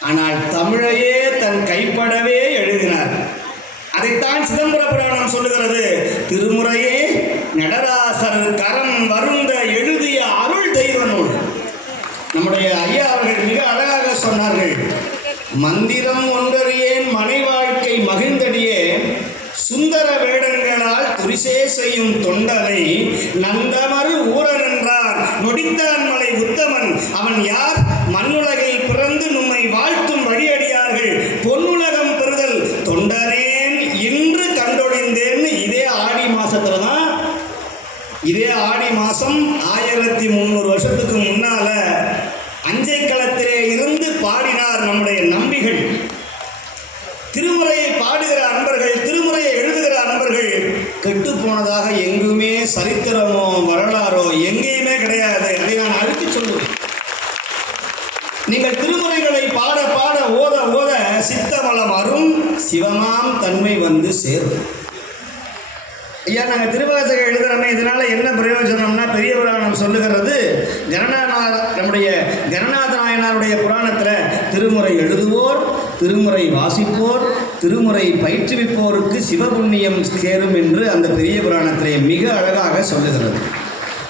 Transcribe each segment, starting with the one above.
ஆனால் தமிழையே தன் கைப்படவே எழுதினார். அதைத்தான் சிதம்பர புராணம் சொல்லுகிறது. திருமுறையே நடராசர் கரம் வருந்த எழுதிய அருள் தெய்வ நூல் நம்முடைய ஐயா அவர்கள் மிக அழகாக சொன்னார்கள். மந்திரம் ஒன்றறியேன் மனை வாழ்க்கை மகிழ்ந்தடியே. சுந்தர வேடங்களால் துரிசே செய்யும் தொண்டனை நந்தமறு ஊரன் என்றான் நொடித்தான் மலை உத்தமன். அவன் யார்? இதே ஆடி மாதம் ஆயிரத்தி முந்நூறு வருஷத்துக்கு முன்னால அஞ்சைக்களத்திலே இருந்து பாடினார் நம்முடைய நம்பிகள். திருமுறையை பாடுகிற அன்பர்கள் திருமுறையை எழுதுகிற அன்பர்கள் கெட்டு போனதாக எங்குமே சரித்திரமோ வரலாறோ எங்கேயுமே கிடையாது. அதை நான் அழுத்தி சொல்லுவேன். நீங்கள் திருமுறைகளை பாட பாட ஓத ஓத சித்தவளம் அரும் சிவமாம் தன்மை வந்து சேரும். ஐயா நாங்கள் திருவாசகம் எழுதுறோமே இதனால என்ன பிரயோஜனம்னா பெரிய புராணம் சொல்லுகிறது கணநாத நம்முடைய ஜனநாத நாயனாருடைய புராணத்தில் திருமுறை எழுதுவோர் திருமுறை வாசிப்போர் திருமுறை பயிற்றுவிப்போருக்கு சிவபுண்ணியம் சேரும் என்று அந்த பெரிய புராணத்திலே மிக அழகாக சொல்லுகிறது.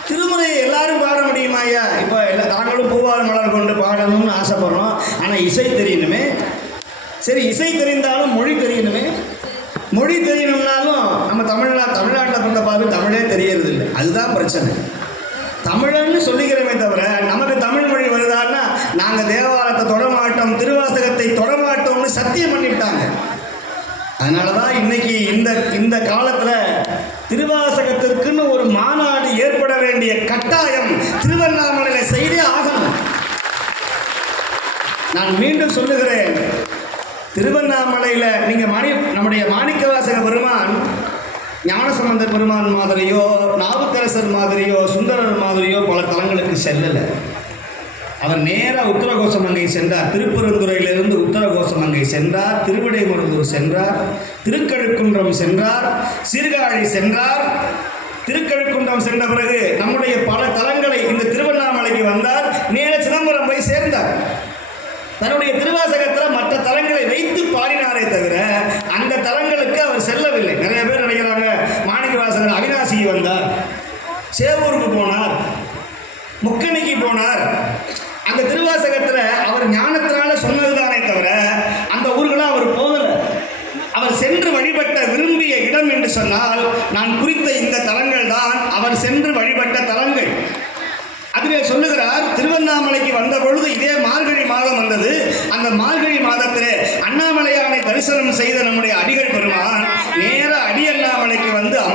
திருமுறையை எல்லாரும் பாட முடியுமா ஐயா? இப்போ எல்லா நாங்களும் பூவார் மலர் கொண்டு பாடணும்னு ஆசைப்படுறோம். ஆனால் இசை தெரியணுமே. சரி இசை தெரிந்தாலும் மொழி தெரியணுமே. மொழி தெரிய அதுதான் பிரச்சனை. தமிழன்னு சொல்லிக்கிறோமே தவிர நமக்கு தமிழ் மொழி வருதான்னா நாங்கள் தேவாலயத்தை தொடமாட்டோம் திருவாசகத்தை தொடமாட்டோம்னு சத்தியம் பண்ணிவிட்டாங்க. அதனால தான் இன்னைக்கு இந்த இந்த காலத்தில் திருவாசகத்திற்குன்னு ஒரு மாநாடு ஏற்பட வேண்டிய கட்டாயம் திருவண்ணாமலையில் செய்தே ஆகணும். நான் மீண்டும் சொல்லுகிறேன் திருவண்ணாமலையில் நீங்கள் மணி நம்முடைய மாணிக்கவாசக பெருமான் ஞானசம்பந்த பெருமான் மாதிரியோ நாவுக்கரசர் மாதிரியோ சுந்தரர் மாதிரியோ பல தலங்களுக்கு செல்லலை. அவர் நேராக உத்தரகோசமங்கை சென்றார். திருப்பெருந்துறையிலிருந்து உத்தரகோசமங்கை சென்றார். திருவிடைமருந்தூர் சென்றார். திருக்கழுக்குன்றம் சென்றார். சீர்காழி சென்றார். திருக்கழுக்குன்றம் சென்ற பிறகு நம்முடைய பல தலங்களை இந்த திருவண்ணாமலைக்கு வந்தார். நேர சிதம்பரம் போய் சேர்ந்தார். தன்னுடைய திருவாசகத்தில் மற்ற தலங்களை வைத்து பாடினாரே தவிர அந்த தலங்களுக்கு அவர் செல்லவில்லை. நிறைய பேர் நினைக்கிறாங்க மாணிக்க வாசகர் வந்தார். சேவூருக்கு போனார். முக்கணிக்கு போனார். அந்த திருவாசகத்தில் அவர் ஞானத்தினால சொன்னதுதானே தவிர அந்த ஊர்களாக அவர் போகலை. அவர் சென்று வழிபட்ட விரும்பிய இடம் என்று சொன்னால் நான் குறித்த இந்த தலங்கள் தான் அவர் சென்று வழிபட்ட தலங்கள். அதுவே சொல்லுகிறார் திருவண்ணாமலைக்கு வந்த பொழுது இதே மார்கழி மாதம் வந்தது. அந்த மார்கழி மாதத்திலே அண்ணாமலையானை தரிசனம் செய்த நம்முடைய அடிகள் பெருமான்